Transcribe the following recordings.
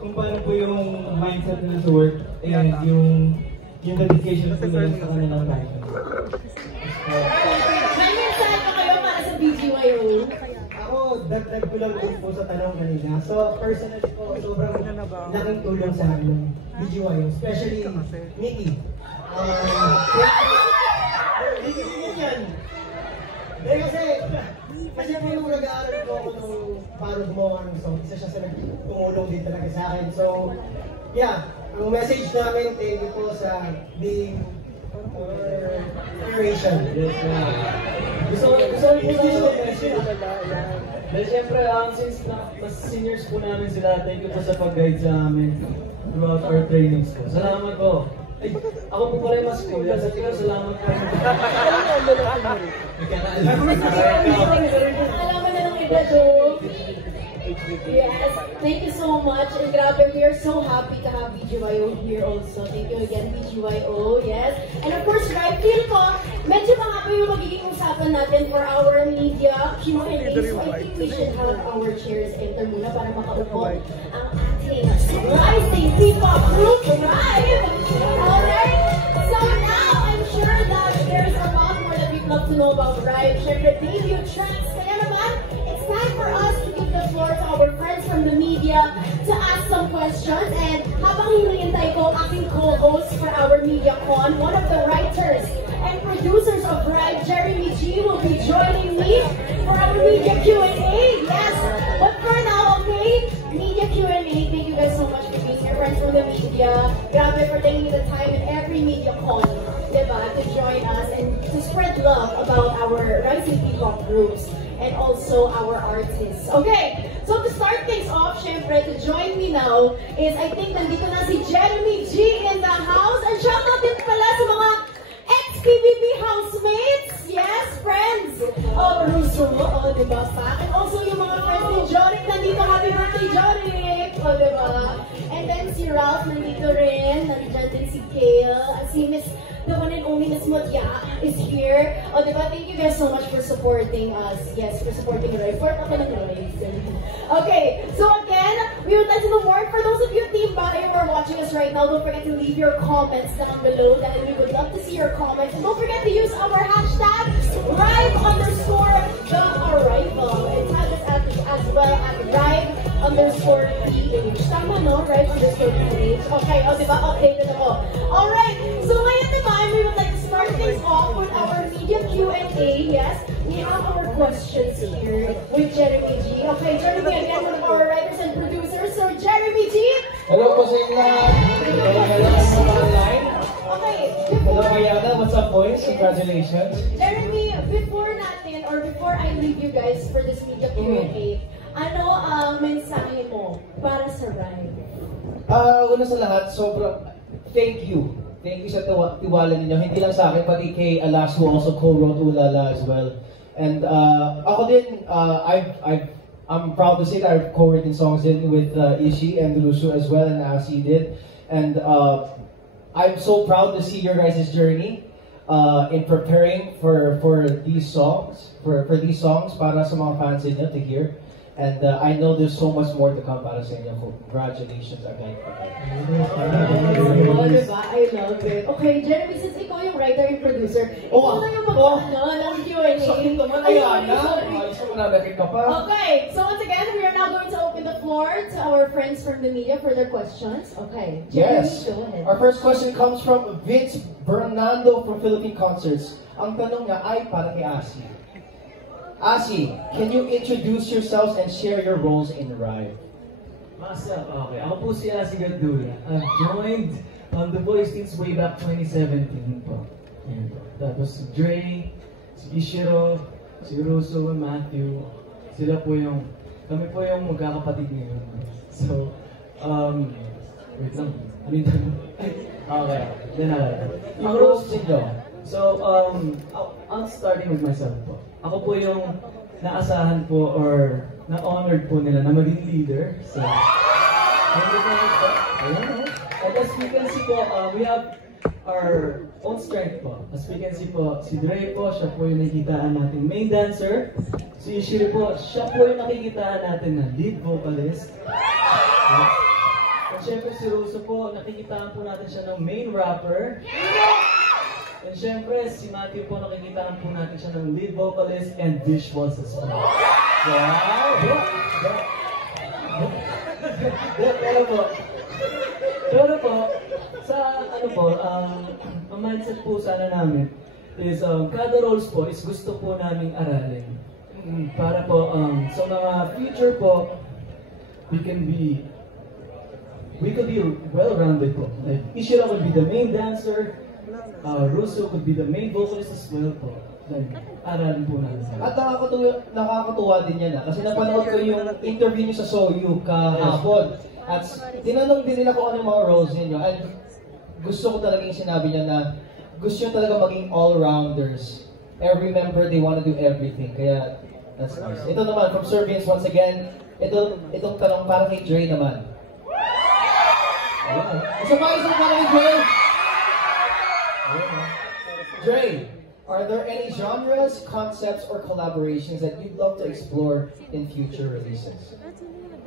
kung paano po yung mindset nila sa work and yung dedication po nila sa kanilang passion. May mensahe pa kayo para sa BGYO? Ako, dagdag ko lang po sa tanong kanina. So, personally po, sobrang laking tulong sa akin BGYO, especially Mickey. Mickey din yan. Kasi nung nag-aaral ko ako nung paano gumawa ng song, isa siya sa tumulong din talaga sa akin. So, yeah, ang message namin, thank you po sa being inspiration. Gusto ko dahil siyempre, since mas seniors po namin sila, thank you po sa pag-guide sa amin throughout our trainings po. Salamat po. Ay, ako po pala mas cool. Sa tingin, salamat po. Alam mo na ng iba doon. Yes, thank you so much. And grabe, we are so happy to have BGYO here also. Thank you again, BGYO. Yes. And of course, right, feel ko, medyo mga po yung magiging usapan natin for our media Q&A. So I think we should have our chairs enter muna para makaupo ang ating rising P-pop group, right? Alright? So now, I'm sure that there's a lot more that we'd love to know about Rive. Syempre, debut tracks. Kaya naman, it's time for us to give the floor to our friends from the media to ask some questions. And habang hinihintay ko ang aking co-host for our MediaCon, one of the writers and producers of Rive, Jeremy G, will be joining me for our media Q&A. Yes, but for now, okay, media Q&A. Thank you guys so much for being here, friends from the media. Grabe for taking the time in every MediaCon, diba, to join us and to spread love about our rising P-pop groups and also our artists. Okay, so to start things off, syempre, to join me now is, I think, nandito na si Jeremy G in the house. And shout out din pala sa mga ex-PBB housemates. Yes, friends. Oh, Russo mo. Oh, diba pa? And also yung mga friends ni Joric nandito. Happy birthday, Joric. Oh, diba? And then si Ralph nandito rin. Nandiyan din si Kale. At si Miss, the one and only Miss Modya is here. Oh, diba? Thank you guys so much for supporting us. Yes, for supporting Roy. For ako ng Roy. Okay, so again, we would like to know more. For those of you, Team Bae, who are watching us right now, don't forget to leave your comments down below. And we would love to see your comments. And don't forget to use our hashtag Rive_the arrival. And tag us as well at Rive_PH. Tama, no? Rive_PH. Okay, o, diba? Updated ako. Alright, so ngayon naman, we would like to start things off with our media Q&A. Yes, we have our questions here with Jeremy G. Okay, Jeremy again, one of our writers and producers. So, Jeremy G. Hello po sa inyo. Hello online. Okay. Hello Ayana, what's up boys? Congratulations. Jeremy, before I leave you guys for this media Q&A, ano ang mensahe mo para sa Rive? Una sa lahat, sobrang thank you. Thank you sa tiwala ninyo. Hindi lang sa akin, pati kay Alas who also co-wrote Ulala as well. And ako din, I'm proud to say that I've co-written songs with Ishi and Lucio as well, and Asi did. And I'm so proud to see your guys' journey in preparing for these songs, for these songs para sa mga fans niyo to hear. And I know there's so much more to come para sa inyo. Congratulations again. Oh, diba? I love it. Okay, Jeremy, since ikaw yung writer and producer, ikaw na yung ng Q&A. Sakit naman, Ayana. Ayos mo na, bakit ka pa? Okay, so once again, we are now going to open the floor to our friends from the media for their questions. Okay, Jeremy, Yes. go ahead. Our first question comes from Vince Bernardo from Philippine Concerts. Ang tanong niya ay para kay Asi. Asi, can you introduce yourselves and share your roles in Rive? Okay. Ako po si Asi Gandula. I've joined on The Voice since way back 2017 po. Tapos si Dre, si Ishiro, si Russo, Matthew. Kami po yung magkakapatid ngayon. So, wait lang. Okay. Then, Ang roles ninyo? So, I'm starting with myself po. Ako po yung naasahan po or na-honored po nila na maging leader. So, and as we can see po, we have our own strength po. As we can see po, si Dre po, siya po yung nakikitaan natin main dancer. Si Ishiro po, siya po yung nakikitaan natin na lead vocalist. si Russo po, nakikitaan po natin siya ng main rapper. And syempre, si Matthew po, nakikitaan po natin siya ng lead vocalist and visuals as well. Wow! Pero po, sa ano po, ang mindset po sana namin is kada roles po is gusto po naming aralin. Para po sa mga future po, we could be well-rounded po. Like, Ishiro could be the main dancer, Russo could be the main vocalist as well po. Like, aralin po namin sa At nakakatuwa din yan kasi napanood ko yung interview niyo sa Soyu kahapon. At tinanong din nila kung ano yung mga roles niyo. At gusto ko talaga yung sinabi niya na gusto niyo talaga maging all-rounders. Every member, they want to do everything. Kaya, that's nice. Ito naman, from Serbians once again, itong tanong para kay Dre naman. Isa pa para kay Dre! Dre, are there any genres, concepts, or collaborations that you'd love to explore in future releases?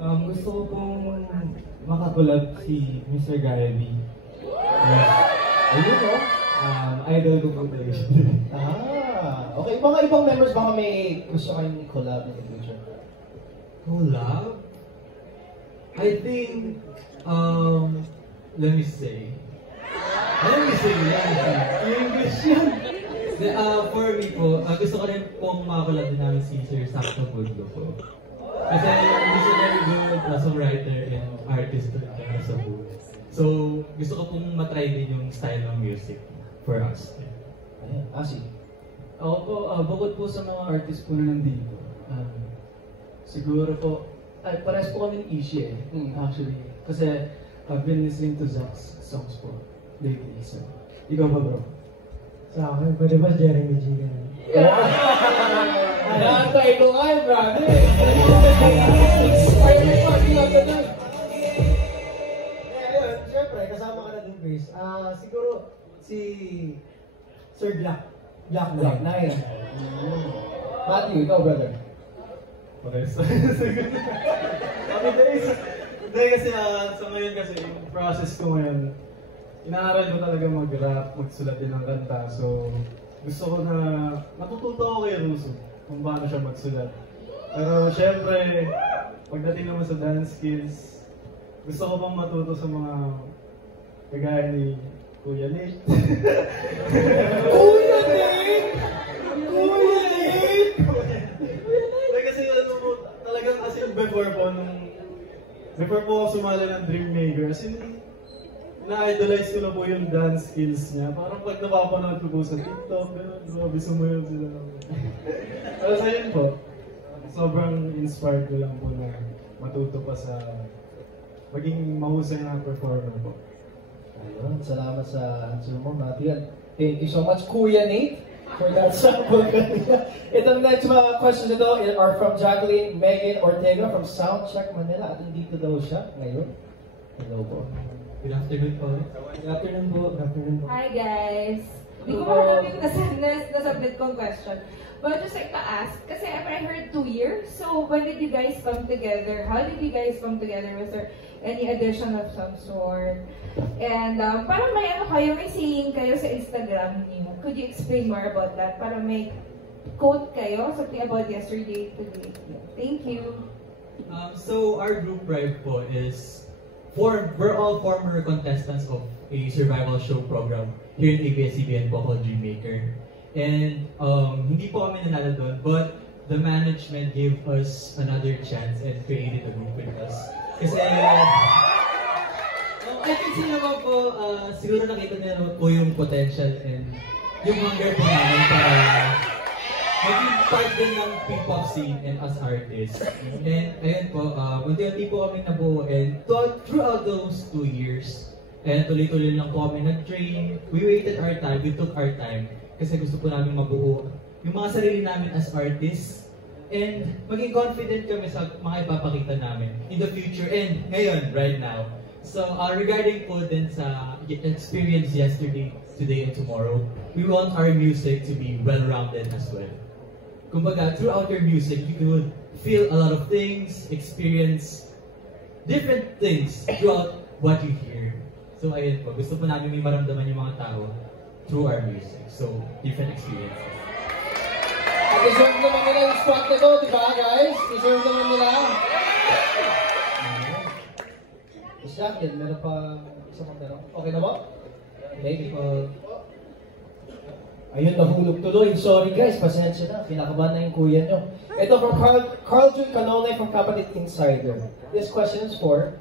Gusto ko pong makakulab si Mr. Gary. Ayun o. Idol ko po talaga siya. Okay. Mga ibang members baka may gusto kayong i-collab in the future? Collab? I think, let me say. English yan. For me po, gusto ko rin pong makakulab din namin si Sir Sakto Budlo po. Kasi he's a very good songwriter and artist sa book. So, gusto ko pong matry din yung style ng music for us. Ayan, Asi. Ako po, bukod po sa mga artist po na nandito, siguro po, parehas po kami ni Ishi actually. Kasi I've been listening to Zach's songs po lately. So, ikaw ba bro? Sa akin, pwede ba Jeremy G? Nantay ko nga yung brother. Ayun, syempre, kasama ka na din, Chris. Siguro, si Sir Black. Black Knight. Matthew, ikaw brother. Pares. Hindi kasi sa ngayon kasi yung process ko ngayon, inaaral ko talaga mag-rap, magsulat din ng kanta. So, gusto ko na matututo ako kay Russo kung paano siya magsulat. Pero syempre, pagdating naman sa dance skills, gusto ko pang matuto sa mga kagaya ni Kuya Nick. Kuya Nick! Kuya Nick! Kasi ano po, talagang kasi before po ako sumali ng Dreammaker, as in, na-idolize ko na po yung dance skills niya. Parang pag napapanood ko po sa TikTok, gano'n, grabe sumayaw sila. Pero sa yun po, sobrang inspired ko lang po na matuto pa sa maging mahusay na performer po. Ayun, salamat sa answer mo, Matthew. Thank you so much, Kuya Nate, for that sample kanina. Itong next mga questions ito are from Jacqueline Megan Ortega from Soundcheck Manila. At nandito daw siya ngayon. Hello po. Good afternoon po. Good afternoon po. Good afternoon po. Hi guys! Hindi ko mahanap yung nasubmit kong question. But I'd just like to ask, kasi I heard 2 years, so when did you guys come together? How did you guys come together? Was there any addition of some sort? And parang may may saying kayo sa Instagram niyo. Could you explain more about that? Parang may quote kayo, something about yesterday today. Thank you. So our group right po is we're all former contestants of a survival show program here in ABS-CBN po called Dreammaker. And hindi po kami nanalo doon, but the management gave us another chance and created a group with us. Kasi I think sino naman po, siguro nakita niyo naman po yung potential and yung hunger po namin para maging part din ng P-pop scene and as artists. And ayun po, unti-unti po kami nabuo and throughout those 2 years, and tuloy-tuloy lang po kami nag-train. We waited our time, we took our time kasi gusto po namin mabuo yung mga sarili namin as artists and maging confident kami sa mga ipapakita namin in the future and ngayon, right now. So, regarding po din sa experience yesterday, today, and tomorrow, we want our music to be well-rounded as well. Kumbaga, throughout your music, you could feel a lot of things, experience different things throughout what you hear. So ayun po, gusto po namin may maramdaman yung mga tao through our music. So, different experiences. Deserve naman nila yung spot nito, di ba guys? Deserve naman nila. Is that it? Meron pa isa pang tanong? Okay na ba? Thank you. Ayun, nahulog tuloy. Sorry guys, pasensya na. Pinakabahan na yung kuya nyo. Ito from Carl Jun Canole from Kapatid Insider. This question is for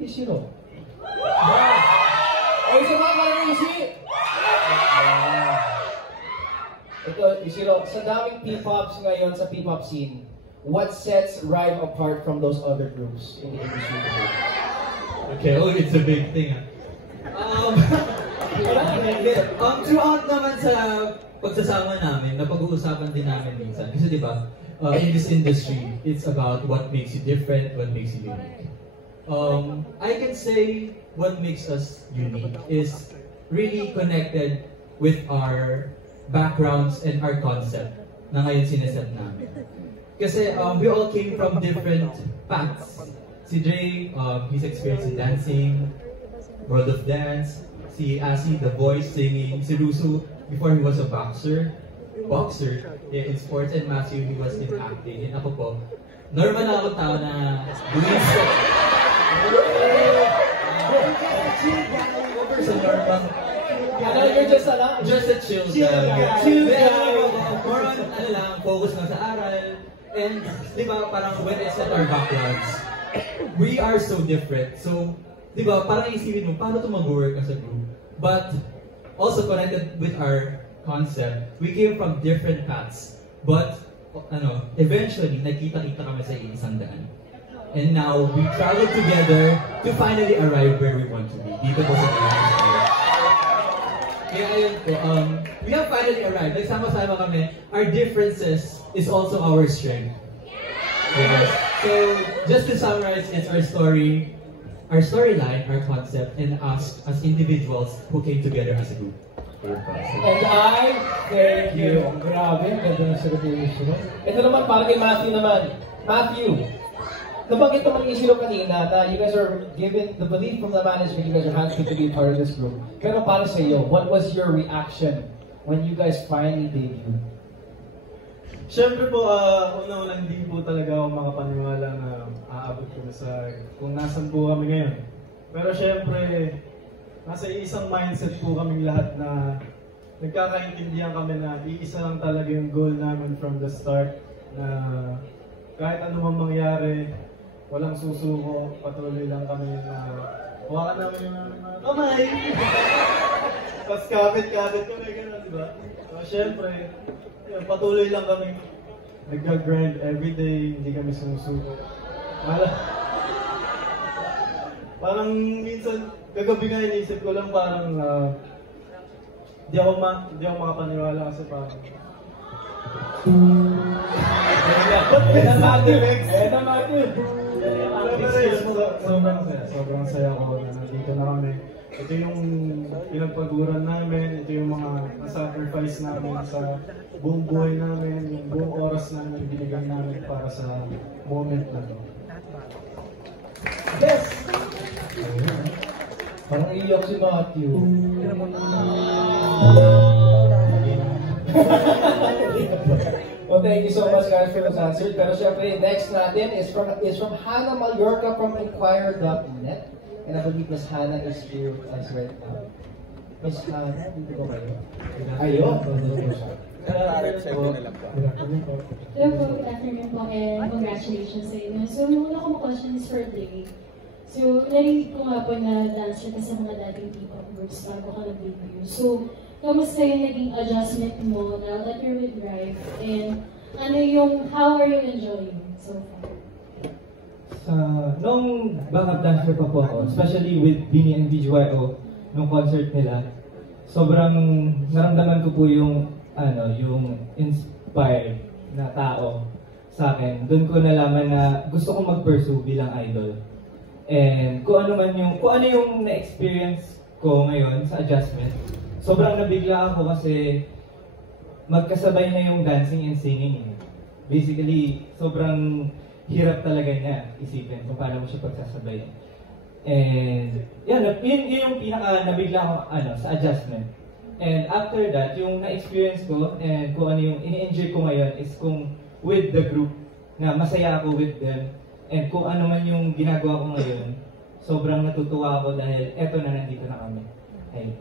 Ishiro. Ay, isa ba ka Ishi? Ito, Ishiro, sa daming P-pops ngayon sa P-pop scene, what sets Rive apart from those other groups in the industry today? Okay, oh, it's a big thing. Throughout naman sa pagsasama namin, napag-uusapan din namin minsan. Kasi di ba, in this industry, it's about what makes you different, what makes you unique. I can say what makes us unique is really connected with our backgrounds and our concept na ngayon sineset namin. Kasi we all came from different paths. Si Dre, his experience in dancing, world of dance. Si Asi, the voice singing. Si Rusu, before he was a boxer in sports. And Matthew, he was in acting. And ako po, normal na ako tao na doing so. So normal. You're just a chill guy. More on, focus lang sa aral. And, di ba, parang when I set our backgrounds, we are so different. So, di ba, parang isipin mo, paano ito mag-work as a group? But, also connected with our concept, we came from different paths. But, eventually, nagkita-kita kami sa isang daan. And now, we travel together to finally arrive where we want to be. Dito po sa Pilipinas. Kaya ayun po, we have finally arrived. Nagsama-sama kami. Our differences is also our strength. Yes. So, just to summarize, it's our story, our storyline, our concept, and us as individuals who came together as a group. And I thank you. Grabe, ganda ng sagot yung Ishiro. Ito naman, para kay Matthew naman. Matthew, nabanggit naman ni Ishiro kanina na you guys are given the belief from the management, you guys are handpicked to be part of this group. Pero para sa iyo, what was your reaction when you guys finally debuted? Siyempre po, una-una hindi po talaga ako makapaniwala na aabot ko sa kung nasan po kami ngayon. Pero siyempre, nasa isang mindset po kaming lahat na nagkakaintindihan kami na iisa lang talaga yung goal namin from the start na kahit ano man mangyari, walang susuko, patuloy lang kami na hawakan namin yung kamay. Tapos kapit-kapit kami, gano'n, di ba? So, siyempre, patuloy lang kami nag-grind everyday, hindi kami sumusuko. Parang minsan, kagabi nga inisip ko lang parang di ako makapaniwala kasi parang sobrang saya ko na nandito na kami. Ito yung pinagpaguran namin, ito yung mga sacrifice namin sa buong buhay namin, yung buong oras namin binigay namin para sa moment na to. Yes! Parang iyak si Matthew. Well, thank you so much guys for those answers. Pero syempre, next natin is from Hannah Mallorca from Inquirer.net. And I believe Miss Hannah is here with us right now. Miss Hannah, dito ba kayo? Ayun. Hello po, good afternoon po and congratulations sa inyo. So, yung una kong question is for Dre. So, narinig ko nga po na dancer ka sa mga dating P-pop groups bago ka nag-debut. So, kamusta yung naging adjustment mo now that you're with Rive? And how are you enjoying so far? Nung backup dancer pa po ako, especially with Bini and BGYO, nung concert nila, sobrang naramdaman ko po yung inspired na tao sa akin. Doon ko nalaman na gusto kong mag-pursue bilang idol. And kung ano yung na-experience ko ngayon sa adjustment, sobrang nabigla ako kasi magkasabay na yung dancing and singing. Basically, sobrang hirap talaga niya isipin kung paano mo siya pagsasabayin. And yun yung pinaka nabigla ko sa adjustment. And after that, yung na-experience ko and kung ano yung ini-enjoy ko ngayon is kung with the group, na masaya ako with them. And kung ano man yung ginagawa ko ngayon, sobrang natutuwa ako dahil eto na nandito na kami. Ayun.